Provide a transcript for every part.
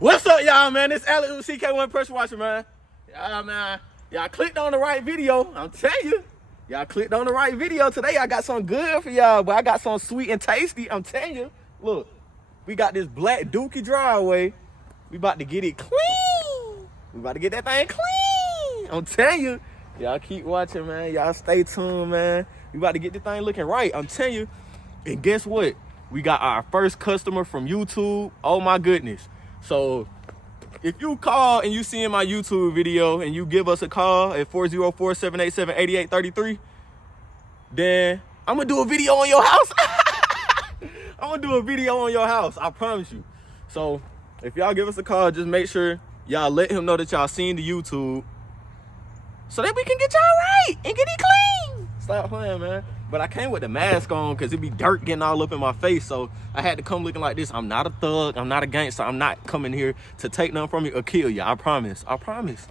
What's up, y'all, man? It's Alex with CK1 Pressure Washer, man. Y'all, man, y'all clicked on the right video. I'm telling you. Y'all clicked on the right video. Today, I got something good for y'all, but I got something sweet and tasty. I'm telling you. Look, we got this black Dookie driveway. We about to get it clean. We about to get that thing clean. I'm telling you. Y'all keep watching, man. Y'all stay tuned, man. We about to get this thing looking right. I'm telling you. And guess what? We got our first customer from YouTube. Oh, my goodness. So if you call and you see in my YouTube video and you give us a call at 404-787-8833, then I'm gonna do a video on your house. I'm gonna do a video on your house, I promise you. So if y'all give us a call, just make sure y'all let him know that y'all seen the YouTube so that we can get y'all right and get it clean. Stop playing, man. But I came with the mask on because it'd be dirt getting all up in my face. So I had to come looking like this. I'm not a thug. I'm not a gangster. I'm not coming here to take nothing from you or kill you. I promise. I promise.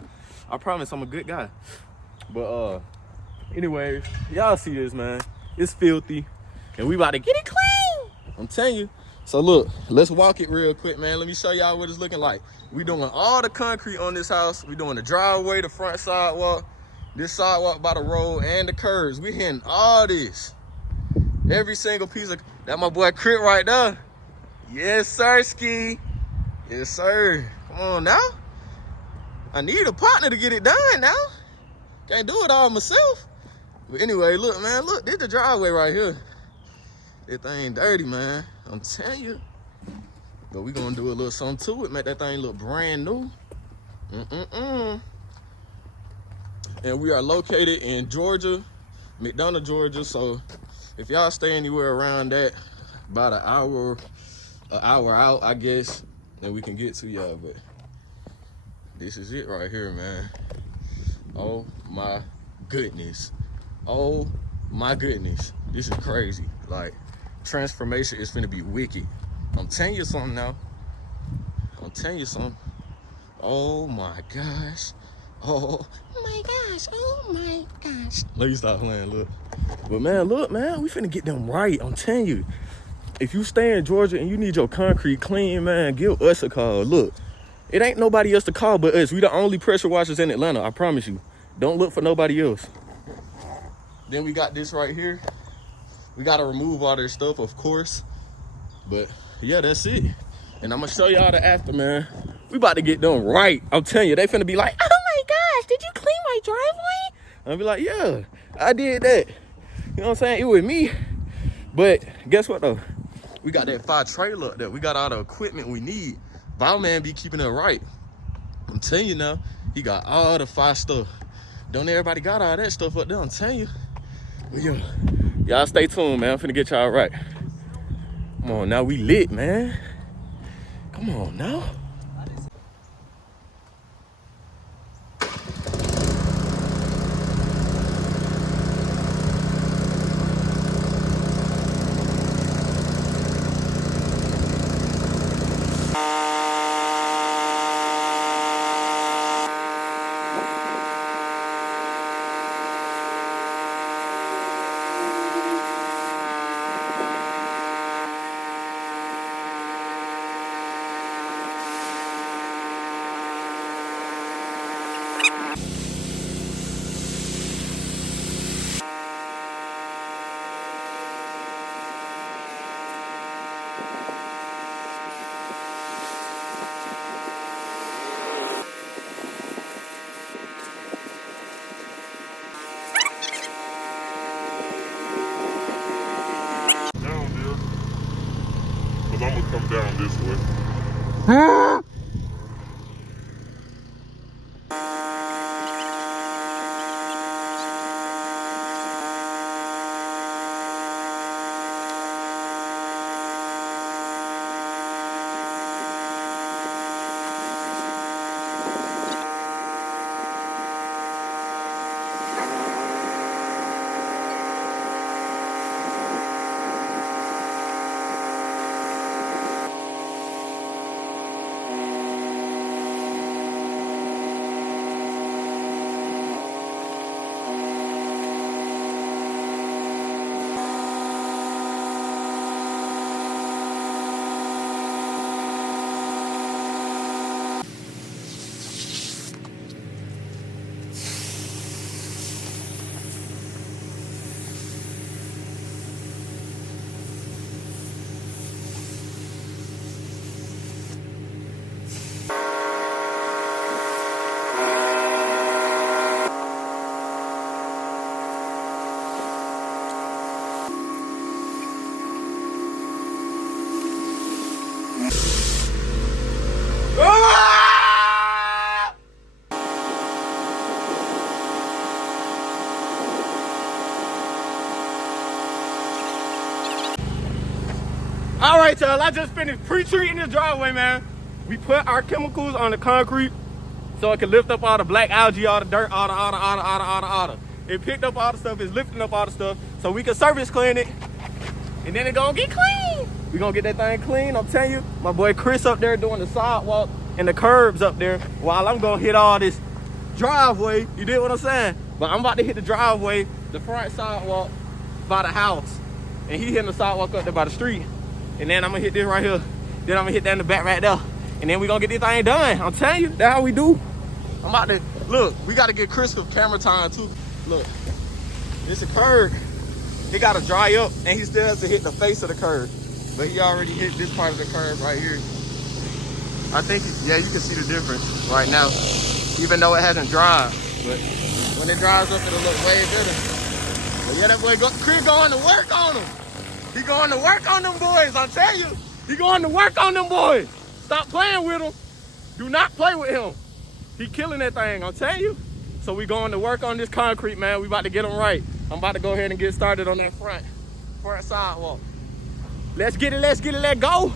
I promise I'm a good guy. But anyways, y'all see this, man. It's filthy. And we about to get it clean. I'm telling you. So look, let's walk it real quick, man. Let me show y'all what it's looking like. We doing all the concrete on this house. We doing the driveway, the front sidewalk, this sidewalk by the road, and the curbs. We hitting all this. Every single piece of that, my boy Crit right there. Yes, sir, Ski. Yes, sir. Come on now. I need a partner to get it done now. Can't do it all myself. But anyway, look, man, look, this the driveway right here. That thing dirty, man. I'm telling you. But we gonna do a little something to it, make that thing look brand new. And we are located in Georgia, McDonough, Georgia. So if y'all stay anywhere around that, about an hour out, I guess, then we can get to y'all. But this is it right here, man. Oh my goodness. Oh my goodness. This is crazy. Like, transformation is finna be wicked. I'm telling you something now. I'm telling you something. Oh my gosh. Oh my gosh. Oh my gosh. Let me stop playing, look. But man, look, man, we finna get them right. I'm telling you. If you stay in Georgia and you need your concrete clean, man, give us a call. Look, it ain't nobody else to call but us. We the only pressure washers in Atlanta, I promise you. Don't look for nobody else. Then we got this right here. We gotta remove all their stuff, of course. But yeah, that's it. And I'm gonna show y'all the after, man. We about to get them right. I'm telling you, they finna be like, oh my gosh, did you clean my driveway? I'll be like, yeah, I did that. You know what I'm saying? It was me. But guess what though? We got that 5 trailer up there. We got all the equipment we need. Bowman be keeping it right. I'm telling you now, he got all the 5 stuff. Don't everybody got all that stuff up there, I'm telling you. But yeah, y'all stay tuned, man. I'm finna get y'all right. Come on, now we lit, man. Come on, now. Cause I'm gonna come down this way. All right, y'all, I just finished pre-treating this driveway, man. We put our chemicals on the concrete so it can lift up all the black algae, all the dirt, all the. It picked up all the stuff, it's lifting up all the stuff, so we can surface clean it, and then it gonna get clean. We gonna get that thing clean, I'm telling you. My boy Chris up there doing the sidewalk and the curbs up there, while I'm gonna hit all this driveway, you did what I'm saying? But I'm about to hit the driveway, the front sidewalk by the house, and he hitting the sidewalk up there by the street. And then I'm gonna hit this right here. Then I'm gonna hit that in the back right there. And then we gonna get this thing done. I'm telling you, that's how we do. I'm about to, look, we gotta get Chris some camera time too. Look, it's a curb. It gotta dry up and he still has to hit the face of the curb. But he already hit this part of the curb right here. I think, yeah, you can see the difference right now. Even though it hasn't dried. But when it dries up, it'll look way better. But yeah, that boy, Chris going to work on them. He going to work on them boys, I tell you. He going to work on them boys. Stop playing with him. Do not play with him. He killing that thing, I'm telling you. So we going to work on this concrete, man. We about to get them right. I'm about to go ahead and get started on that front sidewalk. Let's get it, let's go.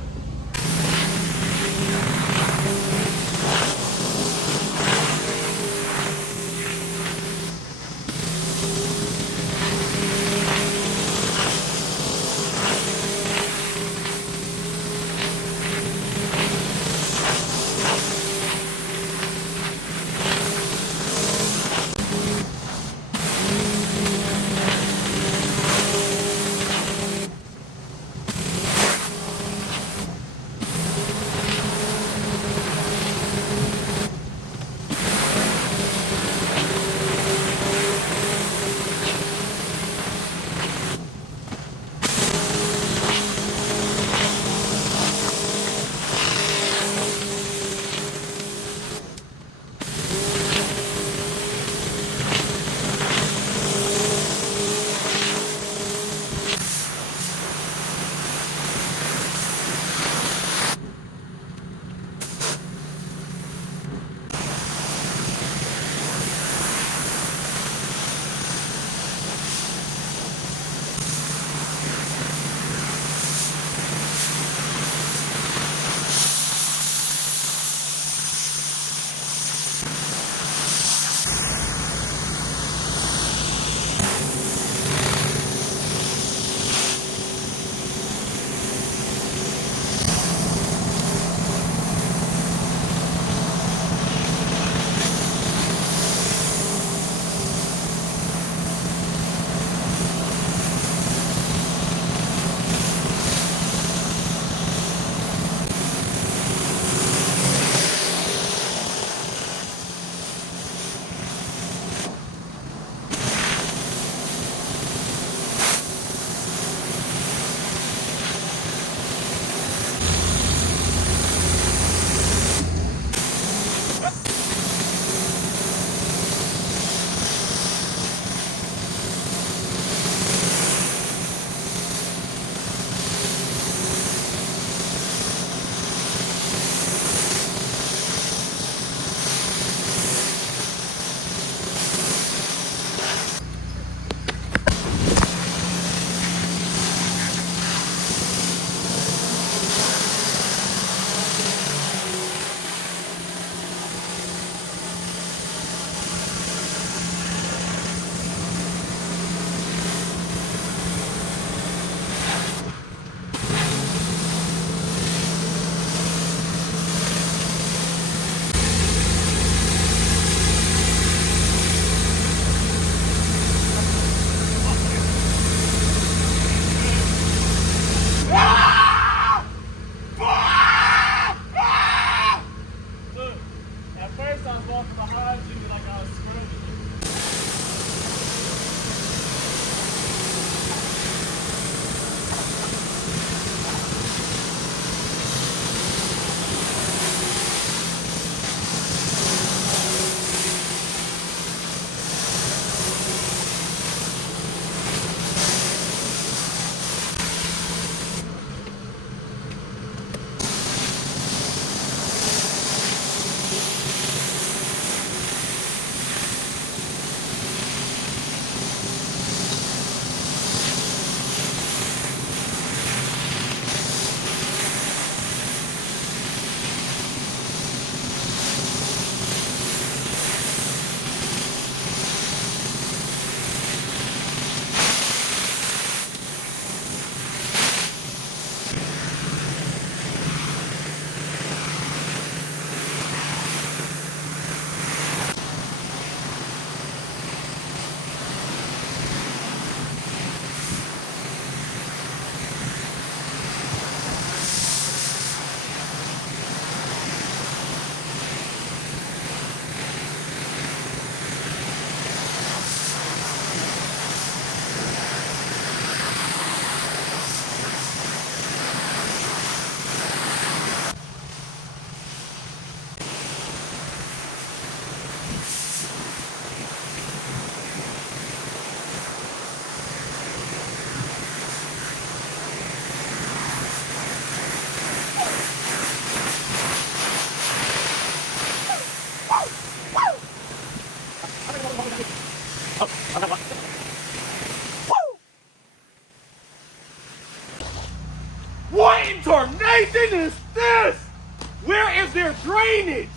drainage.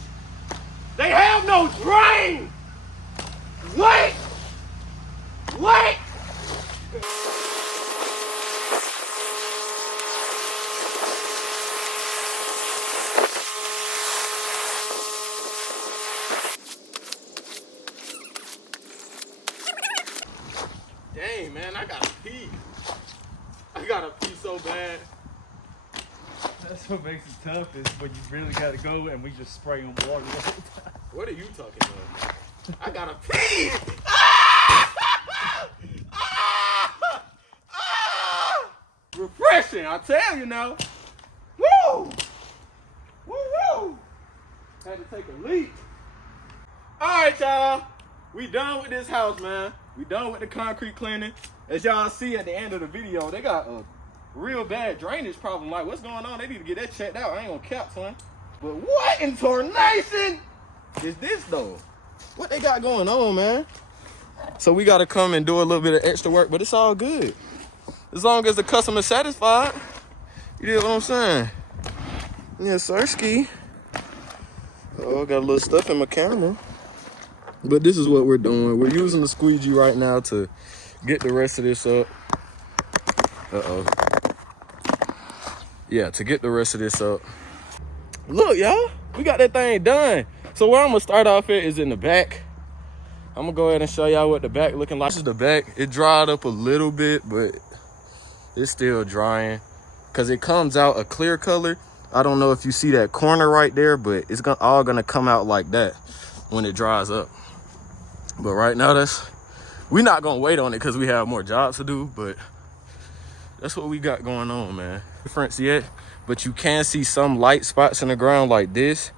They have no drain. Wait. Dang, man, I gotta pee. I gotta pee so bad. That's what makes it tough is when you really gotta go and we just spray on water the whole time. What are you talking about? I gotta pee. Refreshing, I tell you now. Woo! Woo! Had to take a leak. All right, y'all. We done with this house, man. We done with the concrete cleaning. As y'all see at the end of the video, they got a real bad drainage problem. Like, what's going on? They need to get that checked out. I ain't gonna cap, son. But what in tarnation is this, though? What they got going on, man? So we gotta come and do a little bit of extra work, but it's all good. As long as the customer's satisfied. You know what I'm saying? Yes, sir, ski. Oh, I got a little stuff in my camera. But this is what we're doing. We're using the squeegee right now to get the rest of this up. Yeah, to get the rest of this up. Look, y'all, we got that thing done. So where I'm gonna start off at is in the back. I'm gonna go ahead and show y'all what the back looking like. This is the back. It dried up a little bit, but it's still drying because it comes out a clear color. I don't know if you see that corner right there, but it's all gonna come out like that when it dries up. But right now, we're not gonna wait on it because we have more jobs to do, but that's what we got going on, man. Difference yet, but you can see some light spots in the ground like this.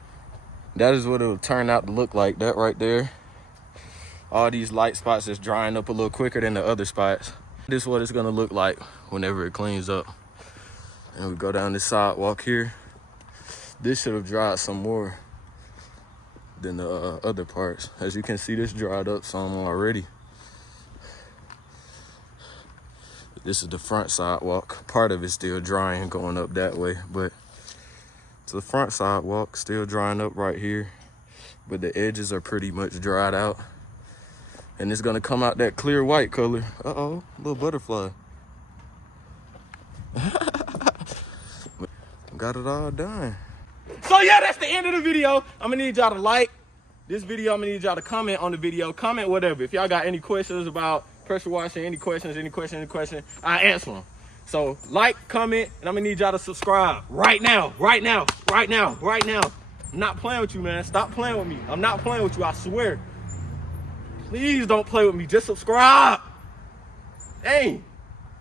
That is what it'll turn out to look like, that right there. All these light spots is drying up a little quicker than the other spots. This is what it's gonna look like whenever it cleans up. And we go down this sidewalk here. This should have dried some more than the other parts. As you can see, this dried up some already. This is the front sidewalk. Part of it's still drying going up that way, but it's the front sidewalk still drying up right here. But the edges are pretty much dried out. And it's gonna come out that clear white color. Uh-oh, little butterfly. Got it all done. So yeah, that's the end of the video. I'm gonna need y'all to like this video. I'm gonna need y'all to comment on the video. Comment whatever. If y'all got any questions about pressure washing, any questions, I answer them. So like, comment, and I'm gonna need y'all to subscribe right now. I'm not playing with you, man. Stop playing with me. I'm not playing with you, I swear. Please don't play with me. Just subscribe. Dang.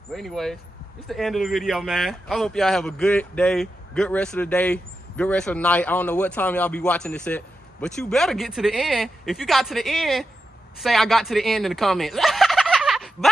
But anyways, it's the end of the video, man. I hope y'all have a good day, good rest of the day, good rest of the night. I don't know what time y'all be watching this at, but you better get to the end. If you got to the end, say I got to the end in the comments. Bye.